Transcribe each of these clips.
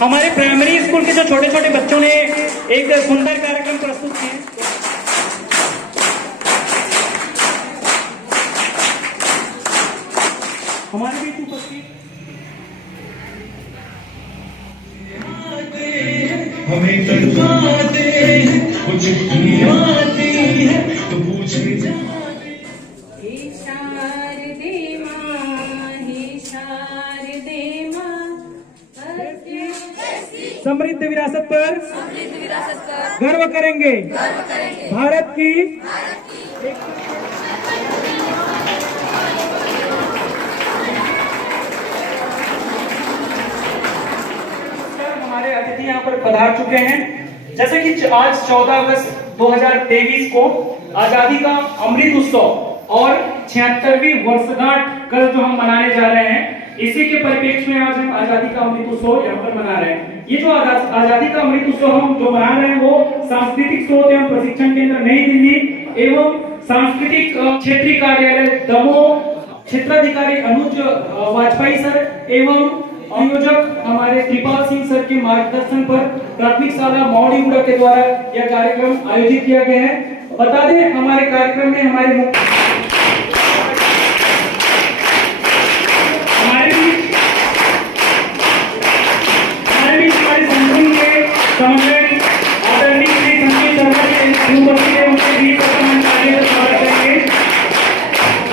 हमारे primary school के जो छोटे छोटे बच्चों ने एक सुंदर कार्यक्रम प्रस्तुत किए। हमारे बीच उपस्थित हमें तड़पाते कुछ आती है तो पूछने जाते। हे शारदे माँ, हे शारदे माँ, समृद्ध विरासत पर गर्व करेंगे। भारत की हमारे अतिथि यहाँ पर पधार चुके हैं। जैसे कि आज 14 अगस्त 2023 को आजादी का अमृत उत्सव और 76वीं वर्षगांठ कल जो हम मनाने जा रहे हैं, इसी के परिप्रेक्ष्य में आज हम आजादी का अमृत उत्सव यहाँ पर मना रहे हैं। ये जो आजादी का अमृत उत्सव हम जो मना रहे हैं वो सांस्कृतिक स्रोत एवं प्रशिक्षण केंद्र नई दिल्ली एवं सांस्कृतिक क्षेत्रीय कार्यालय दमोह क्षेत्राधिकारी अनुज वाजपेयी सर एवं आयोजक हमारे कृपाल सिंह सर के मार्गदर्शन पर प्राथमिक शाला मौड़ीगुड़ा के द्वारा यह कार्यक्रम आयोजित किया गया है। बता दें हमारे कार्यक्रम में हमारे हमारे संगठन के समन्वयक आदरणीय श्री संजीव शर्मा जी उपस्थित हैं, उनके बीच वर्तमान कार्य का स्वागत करेंगे।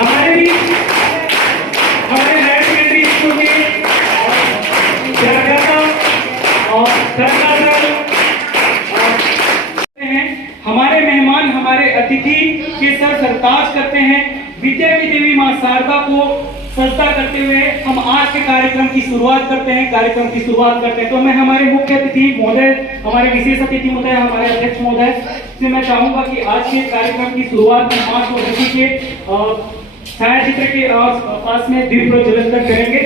हमारे बीच हमारे हायर सेकेंडरी स्कूल के व्याख्याता और हमारे मेहमान हमारे अतिथि के सर सरताज करते हैं। विद्या की देवी मां शारदा को सजदा करते हुए हम आज के कार्यक्रम की शुरुआत करते हैं। तो मैं हमारे मुख्य अतिथि महोदय, हमारे विशेष अतिथि महोदय, हमारे अध्यक्ष महोदय से मैं चाहूंगा कि आज के कार्यक्रम की शुरुआत में मां सरस्वती के छाया चित्र के पास में दीप प्रज्वलित करेंगे।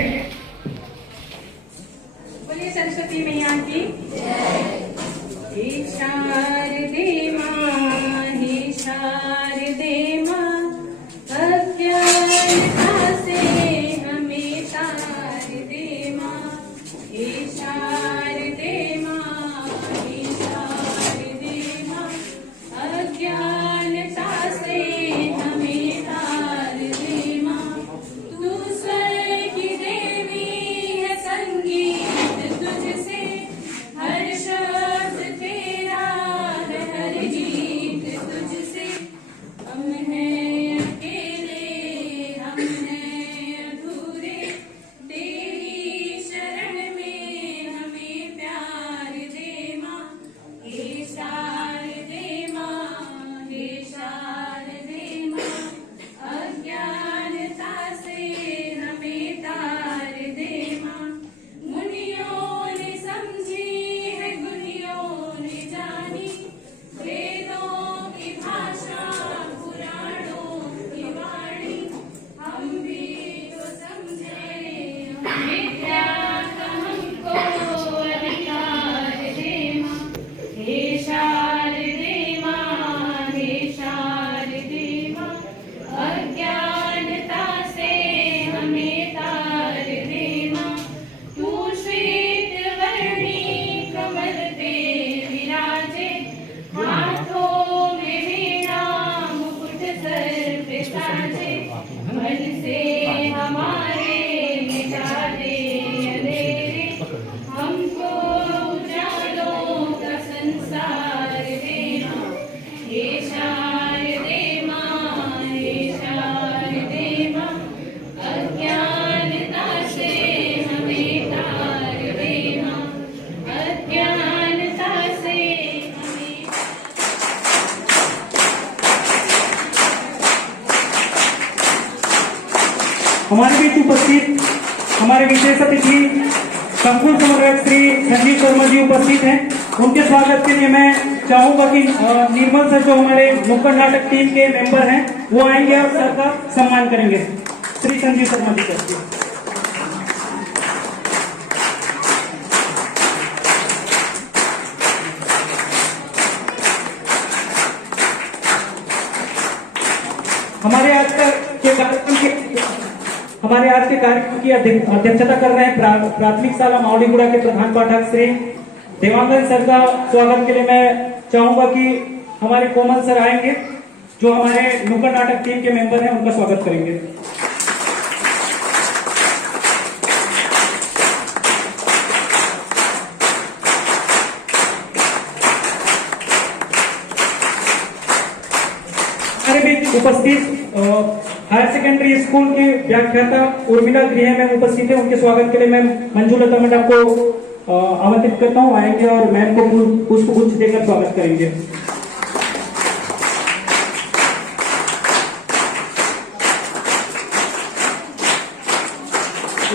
बोलिए सरस्वती मैया की। हे शारदे माँ, हे शारदे माँ, अज्ञानता से हमें तार दे माँ। हे शारदे माँ, हे शारदे माँ, अज्ञानता से हमें तार दे माँ। तू स्वर्ग की देवी है, संगीत तुझसे हर शब्द तेरा है, हर गीत तुझसे। हम हैं अकेले, हम हैं अधूरे, तेरी शरण में हमें प्यार दे माँ। हे शारदे माँ, हे शारदे माँ, अज्ञानता से हमें तार दे माँ। मुनियों ने समझी है, गुनियों ने जानी, वेदों की भाषा पुराणों की वाणी। हम भी तो समझे, विद्या का हमको अधिकार दे माँ। हे शारदे माँ, हे शारदे माँ, अज्ञानता से हमें तार दे माँ। तू श्वेत वर्णी कमल पे विराजे, हाथों में वीणा मुकुट सर पे साजे। मन से हमारे मिटा दे अंधेरे, हमको उजालों का संसार दे माँ। हे शारदे माँ, हे शारदे माँ, अज्ञानता से हमें तार दे माँ। अज्ञानता से हमें हमारे बीच उपस्थित हमारे विशेष अतिथि संकुल समन्वयक श्री संजीव शर्मा जी उपस्थित हैं। उनके स्वागत के लिए मैं चाहूंगा कि निर्मल सर जो हमारे नुक्कड़ नाटक टीम के मेंबर हैं वो आएंगे और सर का सम्मान करेंगे। श्री संजीव शर्मा जी करते हैं। हमारे आज के कार्यक्रम की अध्यक्षता कर रहे हैं प्राथमिक शाला मावलीगुड़ा के प्रधान पाठक श्री देवांगन सर का स्वागत के लिए मैं चाहूंगा कि हमारे कोमल सर आएंगे जो हमारे नुक्कड़ नाटक टीम के मेंबर हैं, उनका स्वागत करेंगे। हमारे बीच उपस्थित हायर सेकेंडरी स्कूल के व्याख्याता उर्मिला गृह में उपस्थित है, उनके स्वागत के लिए मैं मंजूलता मैडम को आमंत्रित करता हूं, आएंगे और मैम को पुष्पगुच्छ देकर स्वागत करेंगे।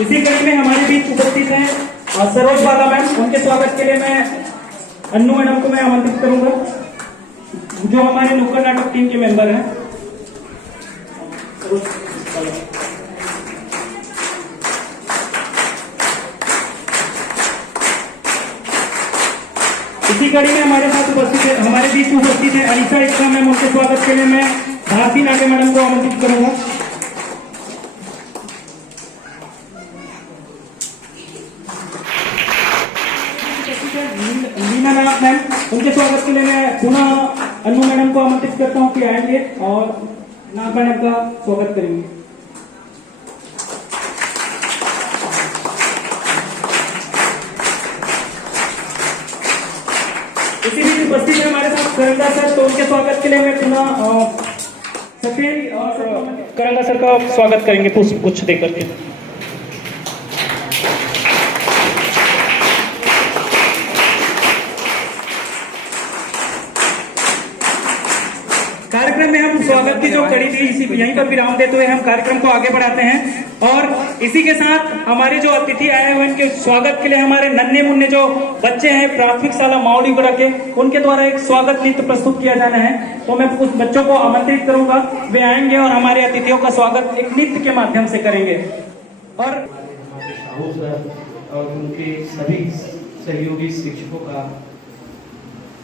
इसी कड़ी में हमारे बीच उपस्थित हैं सरोज बाला मैम, उनके स्वागत के लिए मैं अन्नू मैडम को मैं आमंत्रित करूंगा जो हमारे नुक्कड़ नाटक टीम के मेंबर हैं। इसी कड़ी में हमारे साथ उपस्थित है, हमारे बीच उपस्थित है अनिशा इक्का मैम, उनके स्वागत के लिए मैं भारती नाटे मैडम को आमंत्रित करूंगा। लीना मैम, उनके स्वागत के लिए मैं पुनः अन्नू मैडम को आमंत्रित करता हूं कि आएंगे और नाग मैडम का स्वागत करेंगे। इसी बीच उपस्थित है हमारे साथ करंगा सर, तो उनके स्वागत के लिए मैं पुनः सफेद और करंगा सर का स्वागत करेंगे पुष्पगुच्छ देकर के। कार्यक्रम में हम स्वागत की जो कड़ी थी इसी यहीं पर विराम देते हुए हम कार्यक्रम को आगे बढ़ाते हैं और इसी के साथ हमारे जो अतिथि आए हुए उनके स्वागत के लिए हमारे नन्हे मुन्ने जो बच्चे हैं प्राथमिक शाला मावलीगुड़ा के, उनके द्वारा एक स्वागत नृत्य प्रस्तुत किया जाना है। तो मैं उस बच्चों को आमंत्रित करूंगा, वे आएंगे और हमारे अतिथियों का स्वागत एक नृत्य के माध्यम से करेंगे। और उनके सभी सहयोगी शिक्षकों का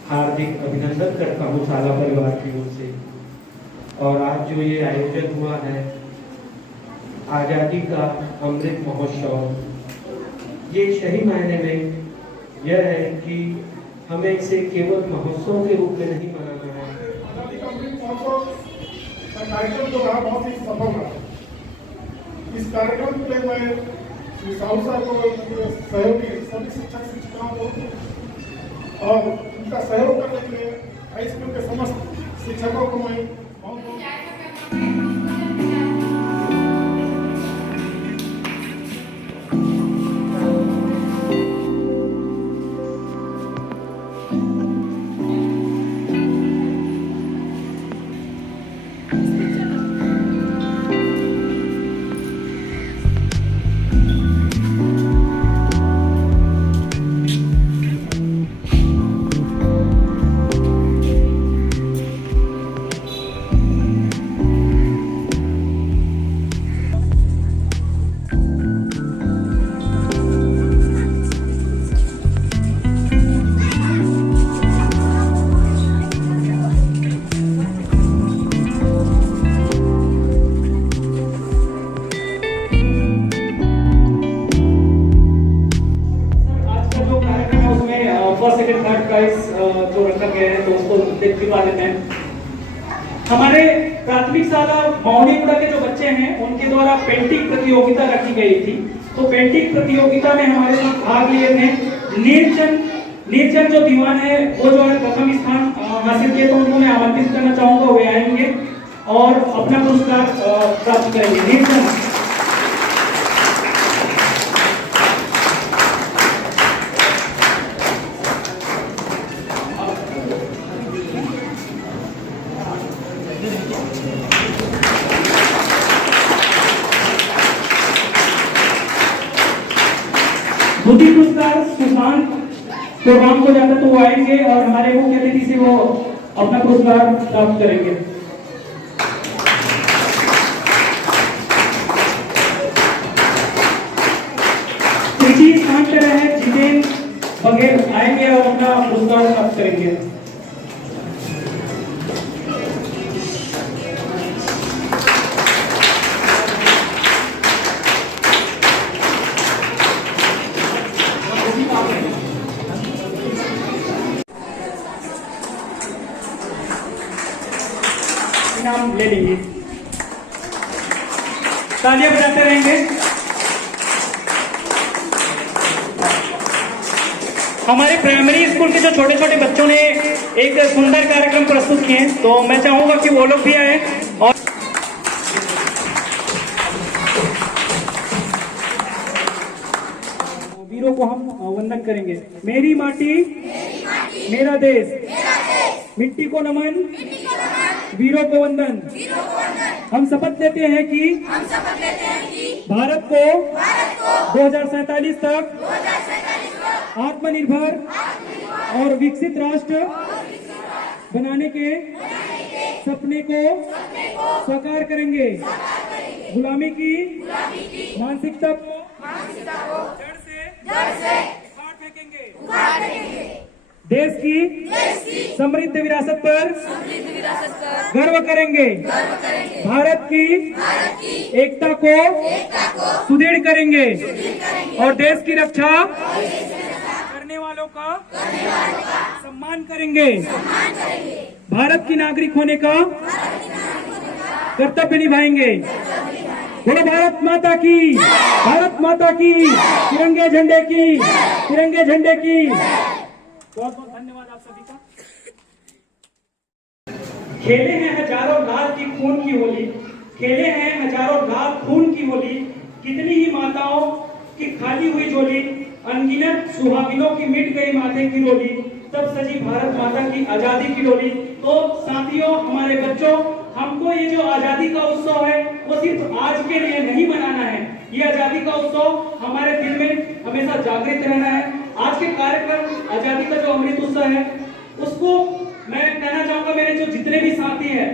हार्दिक अभिनंदन करता हूँ शाला परिवार की ओर से। और आज जो ये आयोजन हुआ है आजादी का अमृत महोत्सव, ये सही मायने में यह है कि हमें इसे केवल महोत्सव के रूप में नहीं मनाना है। आजादी का अमृत महोत्सव का कार्यक्रम जो रहा बहुत ही सफल रहा। इस कार्यक्रम के मैं श्री साहू साहब को सहयोगी सभी शिक्षक शिक्षिकाओं को और उनका सहयोग करने के लिए हाई स्कूल के समस्त शिक्षकों को मैं जो रखा गया है तो उसको देख के लेते हैं। हमारे प्राथमिक शाला मावलीगुड़ा के जो बच्चे हैं उनके द्वारा पेंटिंग प्रतियोगिता रखी गई थी, तो पेंटिंग प्रतियोगिता में हमारे साथ भाग लिए थे नीलचंद जो दीवान है वो जो है प्रथम स्थान हासिल किए, तो उनको मैं आमंत्रित करना चाहूंगा, वे आएंगे और अपना पुरस्कार प्राप्त करेंगे। नीलचंद बुद्धि पुरस्कार सुशांत प्रोग्राम को जाता तो वो आएंगे और हमारे मुख्य अतिथि से वो अपना पुरस्कार प्राप्त करेंगे। तृतीय स्थान पर रहे जितेंद्र बघेल आएंगे और अपना पुरस्कार प्राप्त करेंगे। इनाम ले लेंगे। तालियां बजाते रहेंगे। हमारे प्राइमरी स्कूल के जो छोटे छोटे बच्चों ने एक सुंदर कार्यक्रम प्रस्तुत किए हैं, तो मैं चाहूंगा कि वो लोग भी आए और वीरों को हम वंदन करेंगे। मेरी माटी मेरा देश, मिट्टी को नमन, वीरों को वंदन। हम शपथ लेते हैं कि भारत को 2047 तक आत्मनिर्भर और विकसित राष्ट्र बनाने के सपने को साकार करेंगे। गुलामी की मानसिकता को जड़ से उखाड़ फेंकेंगे। देश की समृद्ध विरासत पर गर्व करेंगे। भारत की एकता को सुदृढ़ करेंगे और देश की रक्षा करने वालों का सम्मान करेंगे। भारत की नागरिक होने का कर्तव्य निभाएंगे। बोलो भारत माता की, भारत माता की, तिरंगे झंडे की, तिरंगे झंडे की। बहुत बहुत धन्यवाद आप सभी का। खेले हैं हजारों लाल की खून की होली, खेले हैं हजारों लाल खून की होली, कितनी ही माताओं की खाली हुई झोली, अनगिनत सुहागिनों की मिट गई माथे की रोली, तब सजी भारत माता की आजादी की डोली। तो साथियों, हमारे बच्चों, हमको ये जो आजादी का उत्सव है वो सिर्फ आज के लिए नहीं मनाना है। ये आजादी का उत्सव हमारे दिल में हमेशा जागृत रहना है। आज के कार्यक्रम आजादी का जो अमृत उत्सव है उसको मैं कहना चाहूंगा, मेरे जो जितने भी साथी हैं,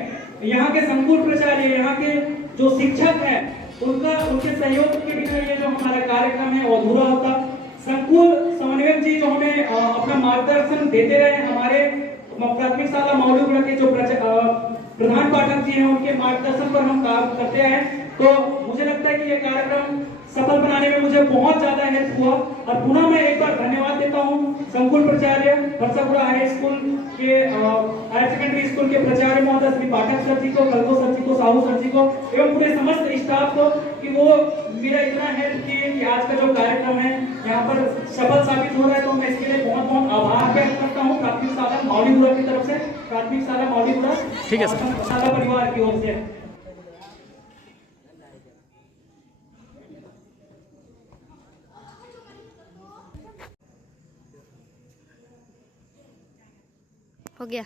यहाँ के संकुल प्राचार्य, यहाँ के जो शिक्षक हैं, उनके सहयोग के बिना ये जो हमारा कार्यक्रम है वो अधूरा होता। संकुल समन्वयक जी जो हमें अपना मार्गदर्शन देते रहे, हमारे प्राथमिक शाला मौलूगढ़ के जो प्रधान पाठक जी हैं, उनके मार्गदर्शन पर हम काम करते हैं। तो मुझे लगता है कि ये कार्यक्रम सफल बनाने में मुझे बहुत ज्यादा हेल्प हुआ। और पुनः मैं एक बार धन्यवाद देता हूँ संकुल प्राचार्य परसापुरा हाई स्कूल के हायर सेकेंडरी स्कूल के प्राचार्य महोदय श्री पाठक सर जी को, कल्को सर जी को, साहू सर जी को एवं पूरे समस्त स्टाफ को कि वो मेरा इतना हेल्प किए कि आज का जो कार्यक्रम है यहाँ पर सफल साबित हो रहा है। तो मैं इसके लिए बहुत बहुत आभार व्यक्त करता हूँ प्राथमिक शाला मौलीपुरा की तरफ से, प्राथमिक शाला मौलीपुरा, ठीक है सर, शाला परिवार की ओर से। हो गया।